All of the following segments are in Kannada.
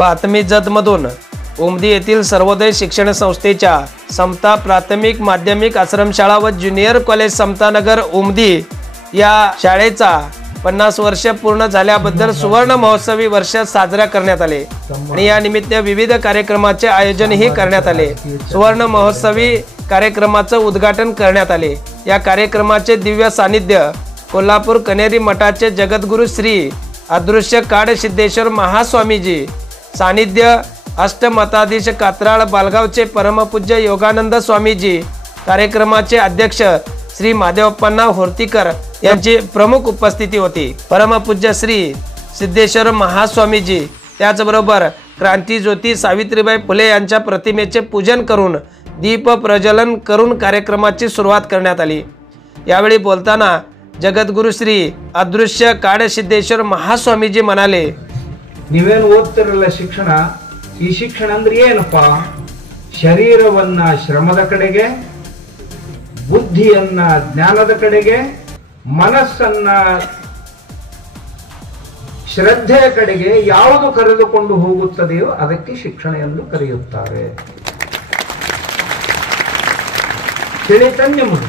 बातमी जतमधून उमदी येथील सर्वोदय शिक्षण संस्थेच्या समता प्राथमिक माध्यमिक आश्रमशाळा व ज्युनियर कॉलेज समतानगर उमदी या शाळेचा 50 वर्ष पूर्ण झाल्याबद्दल सुवर्ण महोत्सवी वर्ष साजरा करण्यात आले आणि या निमित्त विविध कार्यक्रमाचे आयोजनही करण्यात आले। सुवर्ण महोत्सवी कार्यक्रमाचे उद्घाटन करण्यात आले। या कार्यक्रमाचे दिव्य सानिध्य कोल्हापूर कनेरी मठाचे जगद्गुरु श्री अदृश्य काड सिद्धेश्वर महास्वामीजी, सानिध्य अष्टमताधीश कात्राळ बालगावचे परमपूज्य योगानंद स्वामीजी, कार्यक्रमाचे अध्यक्ष श्री महादेवप्पा होर्तीकर यांची प्रमुख उपस्थिती होती। परमपूज्य श्री सिद्धेश्वर महास्वामीजी त्याचबरोबर क्रांती ज्योती सावित्रीबाई फुले यांच्या प्रतिमेचे पूजन करून दीप प्रज्वलन करून कार्यक्रमाची सुरुवात करण्यात आली। यावेळी बोलताना जगद्गुरु श्री अदृश्य काड सिद्धेश्वर महास्वामीजी म्हणाले, ನೀವೇನು ಓದ್ತಿರಲ್ಲ ಶಿಕ್ಷಣ, ಈ ಶಿಕ್ಷಣ ಅಂದ್ರೆ ಏನಪ್ಪ? ಶರೀರವನ್ನ ಶ್ರಮದ ಕಡೆಗೆ, ಬುದ್ಧಿಯನ್ನ ಜ್ಞಾನದ ಕಡೆಗೆ, ಮನಸ್ಸನ್ನ ಶ್ರದ್ಧೆಯ ಕಡೆಗೆ ಯಾವುದು ಕರೆದುಕೊಂಡು ಹೋಗುತ್ತದೆಯೋ ಅದಕ್ಕೆ ಶಿಕ್ಷಣ ಎಂದು ಕರೆಯುತ್ತಾರೆ। ತಿಳಿತನ್ ನಿಮಗೆ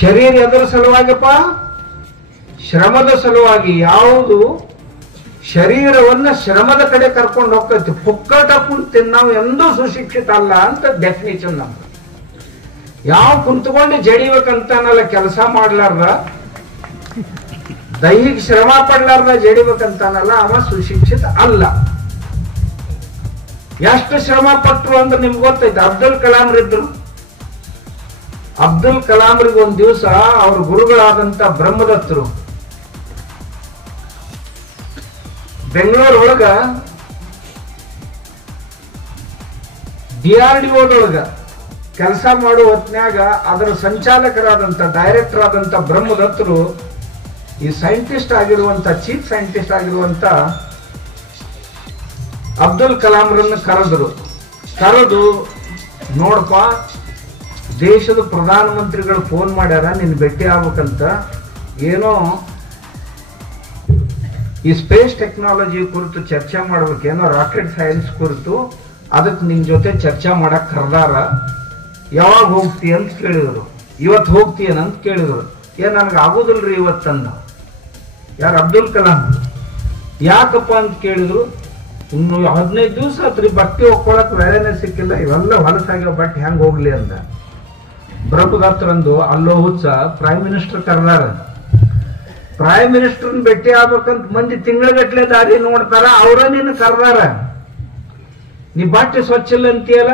ಶರೀರ ಎದರ ಸಲುವಾಗಿಪ್ಪ? ಶ್ರಮದ ಸಲುವಾಗಿ। ಯಾವುದು ಶರೀರವನ್ನ ಶ್ರಮದ ಕಡೆ ಕರ್ಕೊಂಡು ಹೋಗ್ತೈತಿ, ಪುಕ್ಕಟ ಕುಂತಿನ ನಾವು ಎಂದೂ ಸುಶಿಕ್ಷಿತ ಅಲ್ಲ ಅಂತ ಡೆಫಿನಿಷನ್ ನಮ್ದು। ಯಾವ ಕುಂತ್ಕೊಂಡು ಜಡಿಬೇಕಂತಾನಲ್ಲ, ಕೆಲಸ ಮಾಡ್ಲಾರ್ದ ದೈಹಿಕ ಶ್ರಮ ಪಡ್ಲಾರ್ದ ಜಡಿಬೇಕಂತಾನಲ್ಲ, ಅವ ಸುಶಿಕ್ಷಿತ ಅಲ್ಲ। ಎಷ್ಟು ಶ್ರಮ ಪಟ್ರು ಅಂದ್ರೆ ನಿಮ್ಗೆ ಗೊತ್ತೈತೆ। ಅಬ್ದುಲ್ ಕಲಾಂರಿದ್ರು, ಅಬ್ದುಲ್ ಕಲಾಂರಿಗೆ ಒಂದ್ ದಿವಸ ಅವ್ರ ಗುರುಗಳಾದಂತ ಬ್ರಹ್ಮದತ್ತರು ಬೆಂಗಳೂರೊಳಗ DRDOದೊಳಗ ಕೆಲಸ ಮಾಡುವ ಹೊತ್ನ್ಯಾಗ ಅದರ ಸಂಚಾಲಕರಾದಂತ ಡೈರೆಕ್ಟರ್ ಆದಂತ ಬ್ರಹ್ಮದತ್ತರು ಈ ಸೈಂಟಿಸ್ಟ್ ಆಗಿರುವಂತ ಚೀಫ್ ಸೈಂಟಿಸ್ಟ್ ಆಗಿರುವಂತ ಅಬ್ದುಲ್ ಕಲಾಂರನ್ನ ಕರೆದು ನೋಡಪ್ಪ, ದೇಶದ ಪ್ರಧಾನಮಂತ್ರಿಗಳು ಫೋನ್ ಮಾಡ್ಯಾರ, ನಿನ್ ಭೇಟಿ ಆಗ್ಬೇಕಂತ, ಏನೋ ಈ ಸ್ಪೇಸ್ ಟೆಕ್ನಾಲಜಿ ಕುರಿತು ಚರ್ಚೆ ಮಾಡ್ಬೇಕೇನೋ, ರಾಕೆಟ್ ಸೈನ್ಸ್ ಕುರಿತು, ಅದಕ್ಕೆ ನಿನ್ ಜೊತೆ ಚರ್ಚೆ ಮಾಡಕ್ ಕರೆದಾರ, ಯಾವಾಗ ಹೋಗ್ತೀಯ ಅಂತ ಕೇಳಿದ್ರು। ಇವತ್ತು ಹೋಗ್ತೀಯನಂತ ಕೇಳಿದ್ರು। ನನ್ಗೆ ಆಗೋದಿಲ್ರಿ ಇವತ್ತಂದ ಯಾರು ಅಬ್ದುಲ್ ಕಲಾಂ। ಯಾಕಪ್ಪ ಅಂತ ಕೇಳಿದ್ರು, ಇನ್ನು 15 ದಿವಸ ಆತ್ರಿ, ಬಟ್ಟೆ ಹೋಗ್ಕೊಳಕ್ ವೇಳೆನೆ ಸಿಕ್ಕಿಲ್ಲ, ಇವೆಲ್ಲ ಹೊಲಸಾಗ್ಯಾವ, ಬಟ್ಟೆ ಹೆಂಗ್ ಹೋಗ್ಲಿ ಅಂದ। ಬ್ರಹ್ಮದತ್ತರಂದು ಅಲ್ಲೋ ಹುಚ್ಚ, ಪ್ರೈಮ್ ಮಿನಿಸ್ಟರ್ ಕರೆದಾರ, ಪ್ರೈಮ್ ಮಿನಿಸ್ಟರ್ ಭೇಟಿ ಆಗ್ಬೇಕಂತ ಮಂದಿ ತಿಂಗಳಗಟ್ಲೆ ದಾರಿ ನೋಡ್ತಾರ, ಅವ್ರ ನೀನು ಕರ್ದಾರ, ನೀ ಬಟ್ಟೆ ಸ್ವಚ್ಛ ಇಲ್ಲ ಅಂತೀಯಲ್ಲ,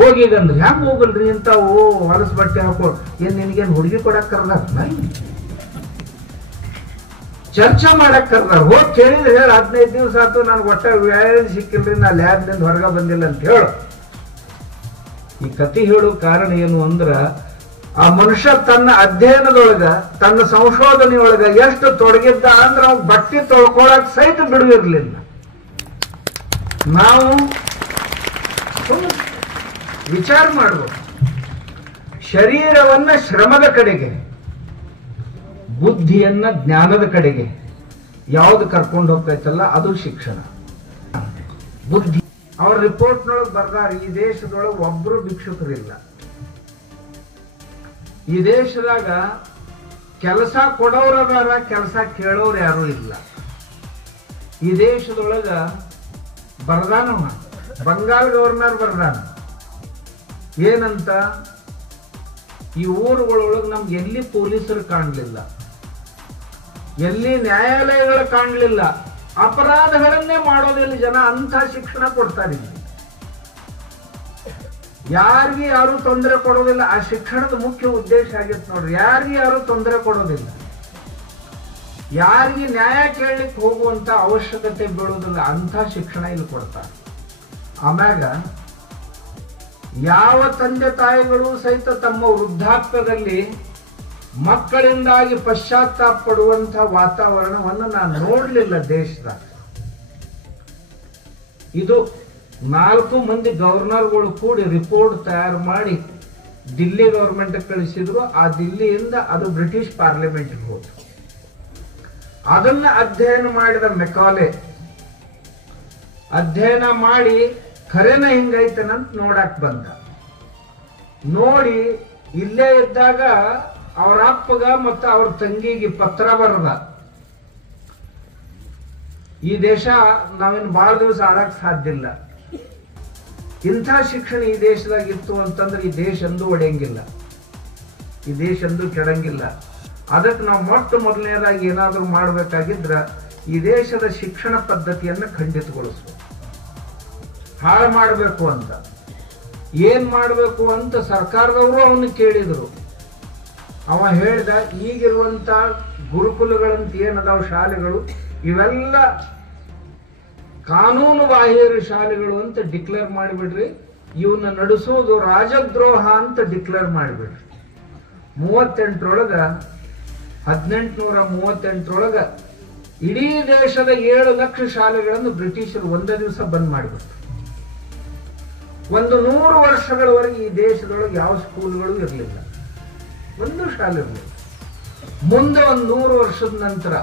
ಹೋಗಿಗಂದ್ರೆ ಹೆಂಗ್ ಹೋಗಲ್ರಿ ಅಂತ, ಹೊಲಸ ಬಟ್ಟೆ ಹಾಕೋ, ನಿನಗೇನ್ ಹುಡುಗಿ ಕೊಡಕ್ ಕರ್ದಾರ, ಚರ್ಚೆ ಮಾಡಕ್ ಕರ್ದಾರ। ಹೋಗಿ ಕೇಳಿದ್ರೆ ಹೇಳ, 15 ದಿವಸ ಆಯ್ತು ನನ್ಗೆ ಒಟ್ಟ ವ್ಯಾಯಾಮ ಸಿಕ್ಕಿಲ್ರಿ, ನಾ ಲ್ಯಾಬ್ನಿಂದ ಹೊರಗ ಬಂದಿಲ್ಲ ಅಂತ ಹೇಳು। ಈ ಕಥೆ ಹೇಳೋ ಕಾರಣ ಏನು ಅಂದ್ರ, ಆ ಮನುಷ್ಯ ತನ್ನ ಅಧ್ಯಯನದೊಳಗ ತನ್ನ ಸಂಶೋಧನೆಯೊಳಗ ಎಷ್ಟು ತೊಡಗಿದ್ದ ಅಂದ್ರ ಅವ್ನು ಬಟ್ಟೆ ತೊಳ್ಕೊಳಕ್ ಸಹಿತ ಬಿಡುವಿರ್ಲಿಲ್ಲ। ನಾವು ವಿಚಾರ ಮಾಡ್ಬೋದು, ಶರೀರವನ್ನ ಶ್ರಮದ ಕಡೆಗೆ, ಬುದ್ಧಿಯನ್ನ ಜ್ಞಾನದ ಕಡೆಗೆ ಯಾವ್ದು ಕರ್ಕೊಂಡು ಹೋಗ್ತೈತಲ್ಲ ಅದು ಶಿಕ್ಷಣ। ಬುದ್ಧಿ ಅವ್ರ ರಿಪೋರ್ಟ್ನೊಳಗೆ ಬರ್ದಾರ, ಈ ದೇಶದೊಳಗೆ ಒಬ್ರು ಭಿಕ್ಷುಕರಿಲ್ಲ, ಈ ದೇಶದಾಗ ಕೆಲಸ ಕೊಡೋರದಾರ, ಕೆಲಸ ಕೇಳೋರು ಯಾರು ಇಲ್ಲ। ಈ ದೇಶದೊಳಗ ಬರ್ದಾನವ ಬಂಗಾಲ್ ಗವರ್ನರ್ ಬರ್ದಾನ, ಏನಂತ, ಈ ಊರುಗಳೊಳಗೆ ನಮ್ಗೆ ಎಲ್ಲಿ ಪೊಲೀಸರು ಕಾಣಲಿಲ್ಲ, ಎಲ್ಲಿ ನ್ಯಾಯಾಲಯಗಳು ಕಾಣಲಿಲ್ಲ, ಅಪರಾಧಗಳನ್ನೇ ಮಾಡೋದಿಲ್ಲ ಜನ, ಅಂತ ಶಿಕ್ಷಣ ಕೊಡ್ತಾರೆ। ಯಾರಿಗೆ ಯಾರು ತೊಂದರೆ ಕೊಡೋದಿಲ್ಲ, ಆ ಶಿಕ್ಷಣದ ಮುಖ್ಯ ಉದ್ದೇಶ ಆಗಿತ್ತು ನೋಡ್ರಿ, ಯಾರಿಗೆ ಯಾರು ತೊಂದರೆ ಕೊಡೋದಿಲ್ಲ, ಯಾರಿಗೆ ನ್ಯಾಯ ಕೇಳಲಿಕ್ಕೆ ಹೋಗುವಂತ ಅವಶ್ಯಕತೆ ಬೀಳೋದಿಲ್ಲ, ಅಂತ ಶಿಕ್ಷಣ ಇಲ್ಲಿ ಕೊಡ್ತಾರೆ। ಆಮ್ಯಾಗ ಯಾವ ತಂದೆ ತಾಯಿಗಳು ಸಹಿತ ತಮ್ಮ ವೃದ್ಧಾಪ್ಯದಲ್ಲಿ ಮಕ್ಕಳಿಂದಾಗಿ ಪಶ್ಚಾತ್ತಾಪ ಪಡುವಂತ ವಾತಾವರಣವನ್ನು ನಾನು ನೋಡ್ಲಿಲ್ಲ ದೇಶದಾಗ। ಇದು 4 ಮಂದಿ ಗವರ್ನರ್ಗಳು ಕೂಡಿ ರಿಪೋರ್ಟ್ ತಯಾರು ಮಾಡಿ ದಿಲ್ಲಿ ಗವರ್ಮೆಂಟ್ ಕಳಿಸಿದ್ರು, ಆ ದಿಲ್ಲಿಯಿಂದ ಅದು ಬ್ರಿಟಿಷ್ ಪಾರ್ಲಿಮೆಂಟ್ಗೆ ಹೋದ್ರು। ಅದನ್ನ ಅಧ್ಯಯನ ಮಾಡಿದ ಮೆಕಾಲೆ ಅಧ್ಯಯನ ಮಾಡಿ ಖರೇನ ಹಿಂಗೈತನಂತ ನೋಡಕ್ ಬಂದ. ನೋಡಿ ಇಲ್ಲೇ ಇದ್ದಾಗ ಅವ್ರ ಅಪ್ಪಗ ಮತ್ತು ಅವ್ರ ತಂಗಿಗೆ ಪತ್ರ ಬರದ, ಈ ದೇಶ ನಾವೇನು ಬಹಳ ದಿವಸ ಆಡಕ್ ಸಾಧ್ಯ ಇಲ್ಲ, ಇಂಥ ಶಿಕ್ಷಣ ಈ ದೇಶದಾಗ ಇತ್ತು ಅಂತಂದ್ರೆ ಈ ದೇಶ ಎಂದೂ ಒಡೆಯಂಗಿಲ್ಲ, ಈ ದೇಶ ಎಂದೂ ಕೆಡಂಗಿಲ್ಲ. ಅದಕ್ಕೆ ನಾವು ಮೊದಲನೇದಾಗಿ ಏನಾದರೂ ಮಾಡಬೇಕಾಗಿದ್ರ ಈ ದೇಶದ ಶಿಕ್ಷಣ ಪದ್ಧತಿಯನ್ನು ಖಂಡಿತಗೊಳಿಸುವ, ಹಾಳು ಮಾಡಬೇಕು ಅಂತ. ಏನ್ ಮಾಡಬೇಕು ಅಂತ ಸರ್ಕಾರದವರು ಅವನು ಕೇಳಿದ್ರು. ಅವ ಹೇಳ್ದ, ಈಗಿರುವಂತ ಗುರುಕುಲಗಳಂತ ಏನದಾವ ಶಾಲೆಗಳು, ಇವೆಲ್ಲ ಕಾನೂನು ಬಾಹಿರ ಶಾಲೆಗಳು ಅಂತ ಡಿಕ್ಲೇರ್ ಮಾಡಿಬಿಡ್ರಿ, ಇವನ್ನ ನಡೆಸೋದು ರಾಜದ್ರೋಹ ಅಂತ ಡಿಕ್ಲೇರ್ ಮಾಡಿಬಿಡ್ರಿ. 1838 ಇಡೀ ದೇಶದ 7 ಲಕ್ಷ ಶಾಲೆಗಳನ್ನು ಬ್ರಿಟಿಷರು ಒಂದೇ ದಿವಸ ಬಂದ್ ಮಾಡಿಬಿಟ್ರು. 100 ವರ್ಷಗಳವರೆಗೆ ಈ ದೇಶದೊಳಗೆ ಯಾವ ಸ್ಕೂಲ್ಗಳು ಇರಲಿಲ್ಲ, ಒಂದು ಶಾಲೆ ಇರಲಿಲ್ಲ. ಮುಂದೆ 100 ವರ್ಷದ ನಂತರ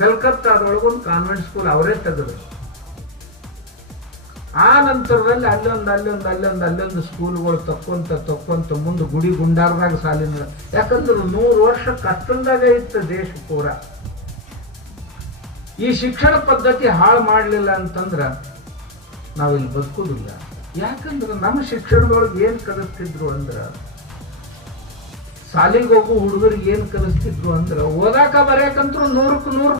ಕಲ್ಕತ್ತಾದೊಳಗೊಂದು ಕಾನ್ವೆಂಟ್ ಸ್ಕೂಲ್ ಅವರೇ ತೆಗೆದ್ರು. ಆ ನಂತರದಲ್ಲಿ ಅಲ್ಲೊಂದು ಸ್ಕೂಲ್ಗಳು ತಕ್ಕೊಂತ ಮುಂದೆ ಗುಡಿ ಗುಂಡಾರದಾಗ ಸಾಲಿನ, ಯಾಕಂದ್ರೆ 100 ವರ್ಷ ಕತ್ತಲ್ದಾಗ ಇತ್ತು ದೇಶ ಪೂರ. ಈ ಶಿಕ್ಷಣ ಪದ್ಧತಿ ಹಾಳು ಮಾಡಲಿಲ್ಲ ಅಂತಂದ್ರ ನಾವಿಲ್ಲಿ ಬದುಕುದಿಲ್ಲ. ಯಾಕಂದ್ರೆ ನಮ್ಮ ಶಿಕ್ಷಣದೊಳಗೆ ಏನ್ ಕಲಿಸ್ತಿದ್ರು ಅಂದ್ರ, ಸಾಲಿಗೆ ಹೋಗು ಹುಡುಗರಿಗೆ ಏನ್ ಕಲಿಸ್ತಿದ್ರು ಅಂದ್ರ, ಓದಾಕ ಬರೆಯಕಂತೂ 100ಕ್ಕೆ 100